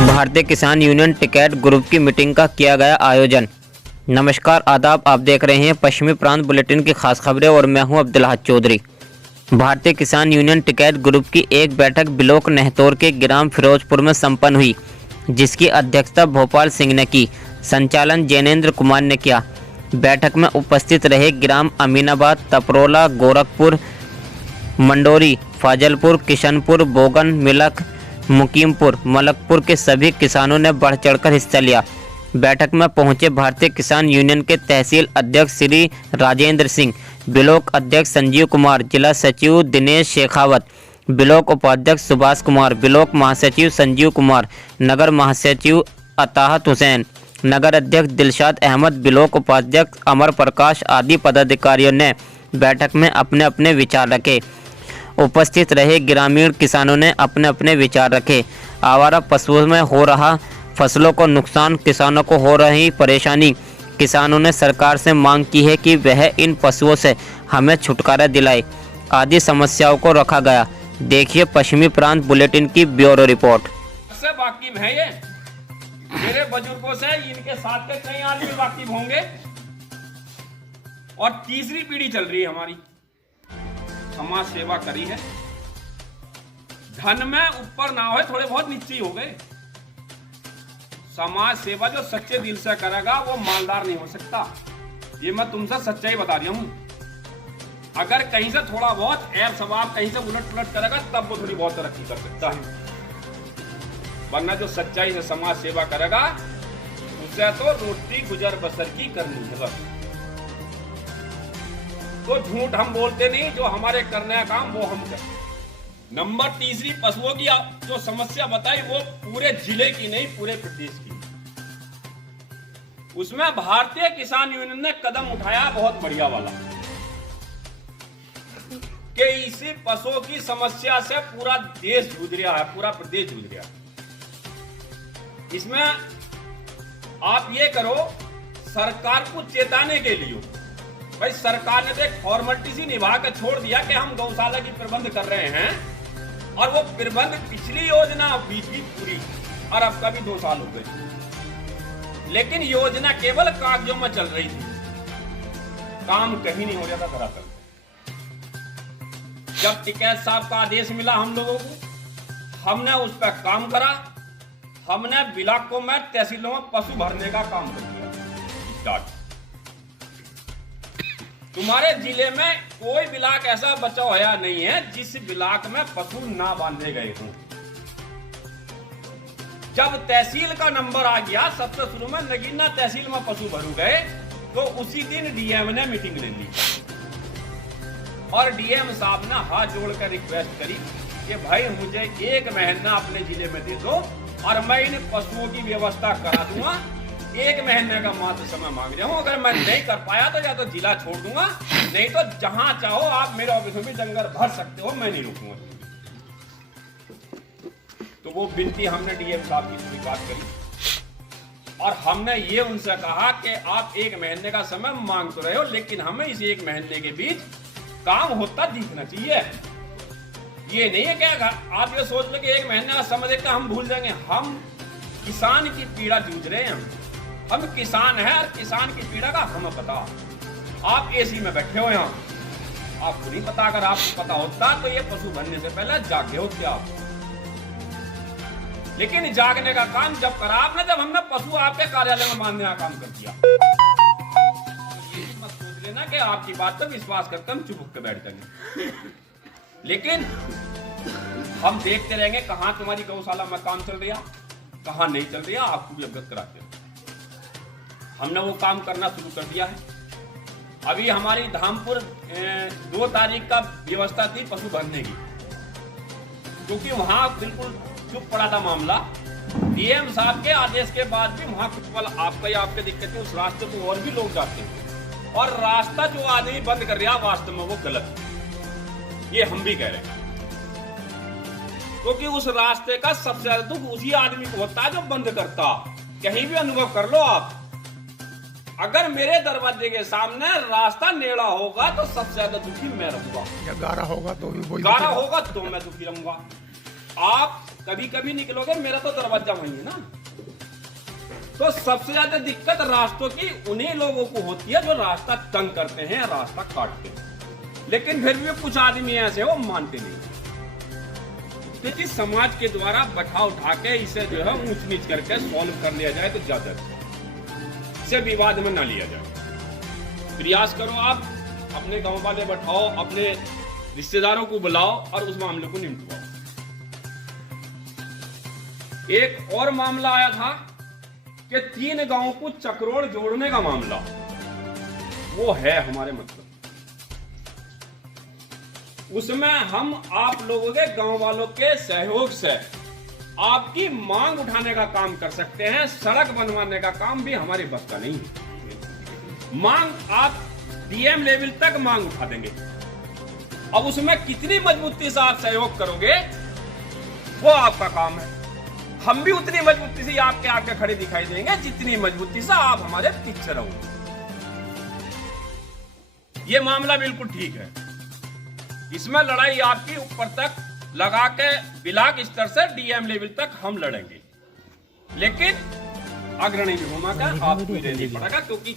भारतीय किसान union Tikait group की मीटिंग का किया गया आयोजन। नमस्कार, आदाब। आप देख रहे हैं पश्चिमी प्रांत बुलेटिन की खास खबरें और मैं हूं अब्दुल अहद चौधरी। भारतीय किसान यूनियन टिकैत ग्रुप की एक बैठक ब्लॉक नेहतौर के ग्राम फिरोजपुर में संपन्न हुई, जिसकी अध्यक्षता भोपाल सिंह ने की। संचालन जैनेन्द्र कुमार ने किया। बैठक में उपस्थित रहे ग्राम अमीनाबाद, तपरोला, गोरखपुर, मंडोरी, फाजलपुर, किशनपुर, बोगन, मिलक, मुकीमपुर, मलकपुर के सभी किसानों ने बढ़ चढ़कर हिस्सा लिया। बैठक में पहुंचे भारतीय किसान यूनियन के तहसील अध्यक्ष श्री राजेंद्र सिंह, ब्लॉक अध्यक्ष संजीव कुमार, जिला सचिव दिनेश शेखावत, ब्लॉक उपाध्यक्ष सुभाष कुमार, ब्लॉक महासचिव संजीव कुमार, नगर महासचिव अताहत हुसैन, नगर अध्यक्ष दिलशाद अहमद, ब्लॉक उपाध्यक्ष अमर प्रकाश आदि पदाधिकारियों ने बैठक में अपने अपने विचार रखे। उपस्थित रहे ग्रामीण किसानों ने अपने अपने विचार रखे। आवारा पशुओं में हो रहा फसलों को नुकसान, किसानों को हो रही परेशानी, किसानों ने सरकार से मांग की है कि वह इन पशुओं से हमें छुटकारा दिलाए, आदि समस्याओं को रखा गया। देखिए पश्चिमी प्रांत बुलेटिन की ब्यूरो रिपोर्ट। से वाकिफ है ये मेरे बुजुर्गों से, इनके साथ के कई आदमी वाकिफ होंगे। और तीसरी पीढ़ी चल रही है हमारी, समाज सेवा करी है। धन में ऊपर ना हो, थोड़े बहुत नीचे हो गए। समाज सेवा जो सच्चे दिल से करेगा वो मालदार नहीं हो सकता। ये मैं तुमसे सच्चाई बता रहा हूं। अगर कहीं से थोड़ा बहुत ऐब सवाब कहीं से उलट पुलट करेगा तब वो थोड़ी बहुत तरक्की कर सकता है, वरना जो सच्चाई से समाज सेवा करेगा उसे तो रोटी गुजर बसर की करनी है बस। तो झूठ हम बोलते नहीं, जो हमारे करने का काम वो हम करते। नंबर तीसरी, पशुओं की जो समस्या बताई वो पूरे जिले की नहीं, पूरे प्रदेश की। उसमें भारतीय किसान यूनियन ने कदम उठाया बहुत बढ़िया वाला, कि इसी पशुओं की समस्या से पूरा देश जूझ रहा है, पूरा प्रदेश जूझ रहा है। इसमें आप ये करो, सरकार को चेताने के लिए भाई सरकार ने तो एक फॉर्मेलिटी सी निभा कर छोड़ दिया कि हम गौशाला की प्रबंध कर रहे हैं, और वो प्रबंध पिछली योजना बीच की पूरी, और अब का भी 2 साल हो गए, लेकिन योजना केवल कागजों में चल रही थी, काम कहीं नहीं हो रहा था धरातल। जब टिकैत साहब का आदेश मिला हम लोगों को, हमने उस पर काम करा। हमने ब्लॉकों में, तहसीलों में पशु भरने का काम कर दिया स्टार्ट। तुम्हारे जिले में कोई ब्लॉक ऐसा बचा हुआ नहीं है जिस ब्लॉक में पशु ना बांधे गए हों। जब तहसील का नंबर आ गया, सबसे शुरू में नगीना तहसील में पशु भरू गए, तो उसी दिन डीएम ने मीटिंग ले ली और डीएम साहब ने हाथ जोड़कर रिक्वेस्ट करी कि भाई मुझे 1 महीना अपने जिले में दे दो और मैं इन पशुओं की व्यवस्था करा दूंगा। 1 महीने का मात्र समय मांग रहा हूं। अगर मैं नहीं कर पाया तो या तो जिला छोड़ दूंगा, नहीं तो जहां चाहो आप मेरे ऑफिस में भी डंगर भर सकते हो, मैं नहीं रोकूंगा। तो वो विनती हमने डीएम साहब की स्वीकार करी और हमने ये उनसे कहा कि आप 1 महीने का समय मांग तो रहे हो, लेकिन हमें इस 1 महीने के बीच काम होता दिखना चाहिए। ये नहीं है क्या आप ये सोच लो कि 1 महीने का समय देखकर हम भूल जाएंगे। हम किसान की पीड़ा जूझ रहे हैं, हम किसान हैं और किसान की पीड़ा का हमें पता। आप एसी में बैठे हो यहाँ, आपको नहीं पता। अगर आपको पता होता तो ये पशु भरने से पहले जागे होते आप। लेकिन जागने का काम जब करा आपने, जब हमने पशु आपके कार्यालय में बांधने का काम कर दिया। ये मत सोच लेना कि आपकी बात पर विश्वास करके हम चुप के बैठ जाएंगे, लेकिन हम देखते रहेंगे कहां तुम्हारी गौशाला में काम चल रहा, कहां नहीं चल रहा, आपको भी अवगत कराते हैं। हमने वो काम करना शुरू कर दिया है। अभी हमारी धामपुर 2 तारीख का व्यवस्था थी पशु भरने की, क्योंकि वहां बिल्कुल चुप पड़ा था मामला। डीएम साहब के आदेश के बाद भी वहां केवल आपके दिक्कत है, उस रास्ते को और भी लोग जाते हैं, और रास्ता जो आदमी बंद कर रहा वास्तव में वो गलत है, ये हम भी कह रहे हैं। क्योंकि उस रास्ते का सबसे ज्यादा दुख उसी आदमी को होता है जो बंद करता। कहीं भी अनुभव कर लो आप, अगर मेरे दरवाजे के सामने रास्ता नेड़ा होगा तो सबसे ज्यादा दुखी मैं रहूंगा, या गारा होगा तो भी गारा होगा तो मैं दुखी रहूंगा। आप कभी कभी निकलोगे, मेरा तो दरवाजा वही है ना। तो सबसे ज्यादा दिक्कत रास्तों की उन्हीं लोगों को होती है जो रास्ता तंग करते हैं, रास्ता काटते हैं। लेकिन फिर भी कुछ आदमी ऐसे हो मानते नहीं। क्योंकि समाज के द्वारा बैठा उठा के इसे जो है ऊंच नीच करके सॉल्व कर लिया जाए तो ज्यादा अच्छा, इसे विवाद में ना लिया जाए। प्रयास करो आप, अपने गांव वाले बैठाओ, अपने रिश्तेदारों को बुलाओ और उस मामले को निपटवाओ। एक और मामला आया था कि 3 गांवों को चक्रोड़ जोड़ने का मामला, वो है हमारे मतलब। उसमें हम आप लोगों के गांव वालों के सहयोग से आपकी मांग उठाने का काम कर सकते हैं। सड़क बनवाने का काम भी हमारे बस का नहीं है। मांग आप डीएम लेवल तक मांग उठा देंगे। अब उसमें कितनी मजबूती से आप सहयोग करोगे वो आपका काम है। हम भी उतनी मजबूती से आपके आगे खड़े दिखाई देंगे जितनी मजबूती से आप हमारे पीछे रहोगे। ये मामला बिल्कुल ठीक है। इसमें लड़ाई आपकी ऊपर तक लगा के ब्लॉक स्तर से डीएम लेवल तक हम लड़ेंगे, लेकिन अग्रणी भूमिका आपको ही लेनी पड़ेगा, क्योंकि